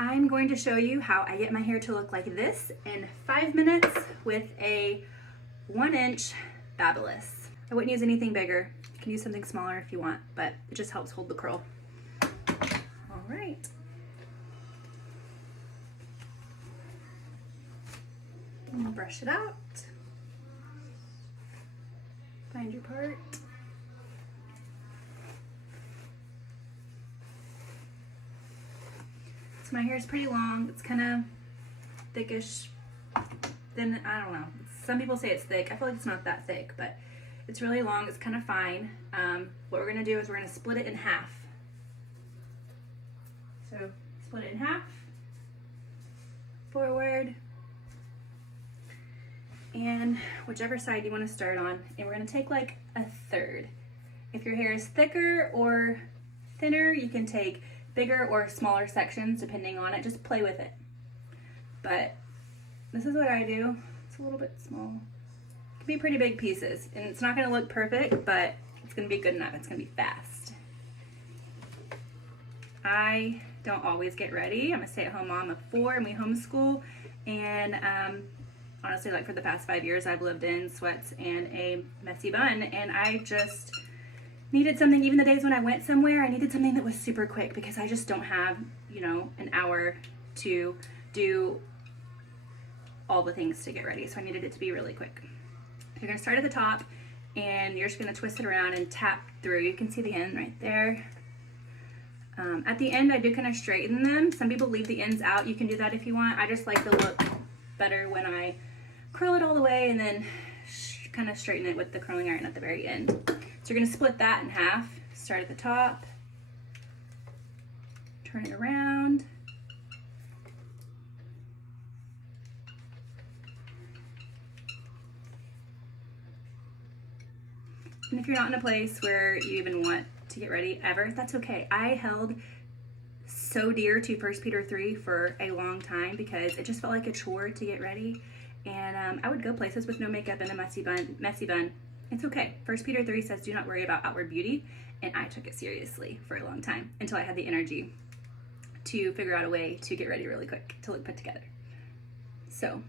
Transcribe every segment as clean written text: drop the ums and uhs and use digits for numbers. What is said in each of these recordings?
I'm going to show you how I get my hair to look like this in 5 minutes with a 1-inch Babyliss. I wouldn't use anything bigger. You can use something smaller if you want, but it just helps hold the curl. All right. And brush it out. Find your part. So my hair is pretty long. It's kind of thickish. Then I don't know. Some people say it's thick. I feel like it's not that thick, but it's really long. It's kind of fine. What we're gonna do is we're gonna split it in half. So split it in half, forward, and whichever side you want to start on. And we're gonna take like a third. If your hair is thicker or thinner, you can take bigger or smaller sections depending on it. Just play with it. But this is what I do. It's a little bit small. It can be pretty big pieces, and it's not gonna look perfect, but it's gonna be good enough. It's gonna be fast. I don't always get ready. I'm a stay-at-home mom of 4, and we homeschool. And honestly, like for the past 5 years, I've lived in sweats and a messy bun, and I just needed something. Even the days when I went somewhere, I needed something that was super quick because I just don't have, you know, an hour to do all the things to get ready. So I needed it to be really quick. You're gonna start at the top, and you're just gonna twist it around and tap through. You can see the end right there. At the end, I do kind of straighten them. Some people leave the ends out. You can do that if you want. I just like the look better when I curl it all the way and then kind of straighten it with the curling iron at the very end. So you're gonna split that in half. Start at the top, turn it around, and if you're not in a place where you even want to get ready ever, that's okay. I held so dear to 1 Peter 3 for a long time because it just felt like a chore to get ready. And I would go places with no makeup and a messy bun. It's okay. 1 Peter 3 says, do not worry about outward beauty. And I took it seriously for a long time until I had the energy to figure out a way to get ready really quick, to look put together. So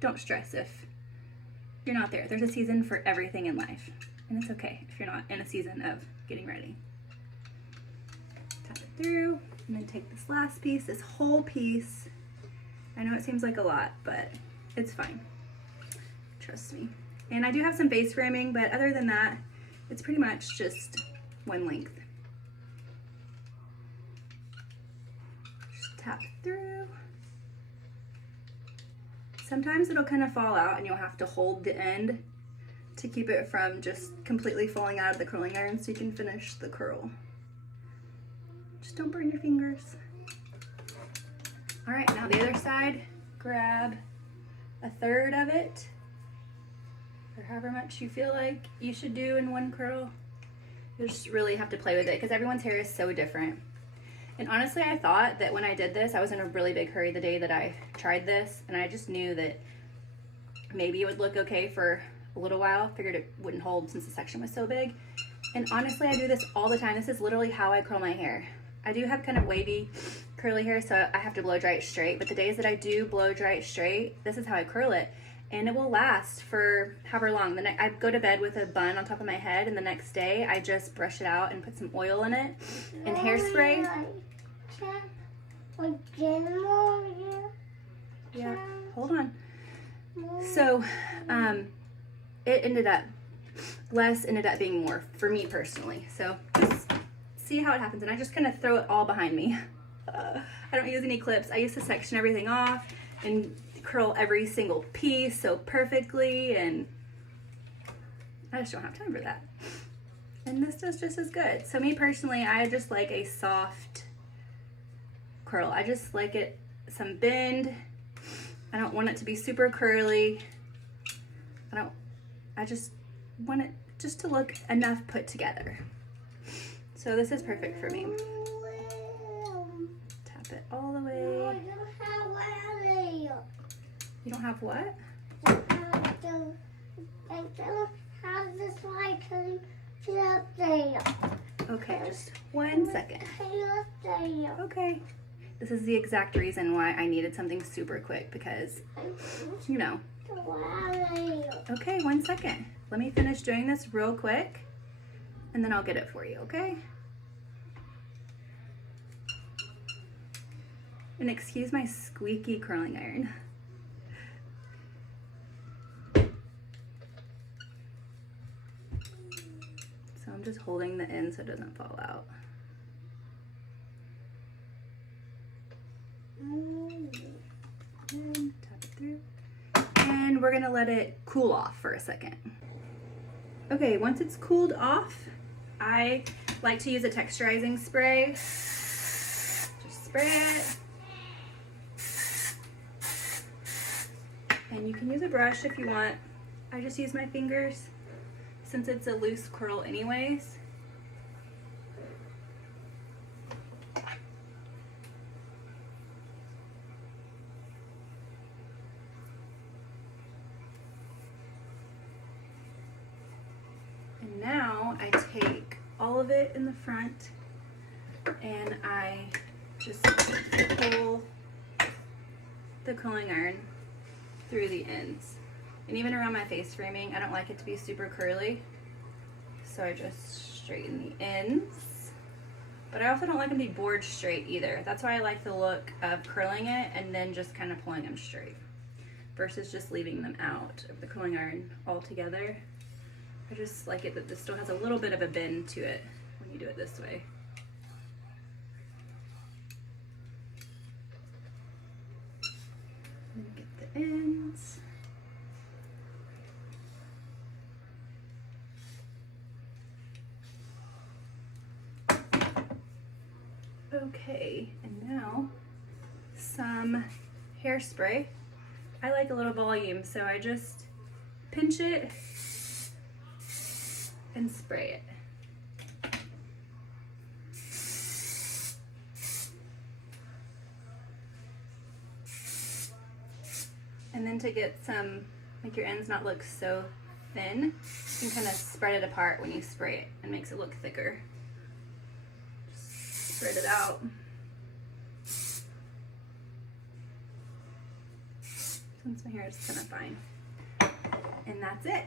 don't stress if you're not there. There's a season for everything in life. And it's okay if you're not in a season of getting ready. Tap it through, and then take this last piece, this whole piece. I know it seems like a lot, but it's fine. Trust me. And I do have some face framing, but other than that, it's pretty much just one length. Just tap through. Sometimes it'll kind of fall out and you'll have to hold the end to keep it from just completely falling out of the curling iron so you can finish the curl. Just don't burn your fingers. All right, now the other side, grab a third of it, or however much you feel like you should do in one curl. You just really have to play with it because everyone's hair is so different. And honestly, I thought that when I did this, I was in a really big hurry the day that I tried this, and I just knew that maybe it would look okay for a little while. Figured it wouldn't hold since the section was so big. And honestly, I do this all the time. This is literally how I curl my hair. I do have kind of wavy, curly hair, so I have to blow dry it straight. But the days that I do blow dry it straight, this is how I curl it. And it will last for however long. I go to bed with a bun on top of my head, and the next day I just brush it out and put some oil in it and hairspray. Yeah, hold on. So, it ended up, less ended up being more for me personally. So just see how it happens. And I just kind of throw it all behind me. I don't use any clips. I used to section everything off and curl every single piece so perfectly, and I just don't have time for that. And this does just as good. So me personally, I just like a soft curl. I just like it some bend. I don't want it to be super curly. I just want it just to look enough put together. So this is perfect for me. Tap it all the way. You don't have what? I don't have this light up there. Okay, just 1 second. Up there. Okay. This is the exact reason why I needed something super quick because, you know. Okay, 1 second. Let me finish doing this real quick and then I'll get it for you, okay? And excuse my squeaky curling iron. So I'm just holding the end so it doesn't fall out. And tap it through. And we're gonna let it cool off for a second. Okay, once it's cooled off, I like to use a texturizing spray. Just spray it. And you can use a brush if you want. I just use my fingers since it's a loose curl anyways. And now I take all of it in the front and I just pull the curling iron through the ends. And even around my face framing, I don't like it to be super curly. So I just straighten the ends. But I also don't like them to be bored straight either. That's why I like the look of curling it and then just kind of pulling them straight versus just leaving them out of the curling iron altogether. I just like it that this still has a little bit of a bend to it when you do it this way. And then get the ends. Okay, and now some hairspray. I like a little volume, so I just pinch it and spray it. And then to get some, make your ends not look so thin, you can kind of spread it apart when you spray it and makes it look thicker. Just spread it out. Since my hair is kind of fine. And that's it.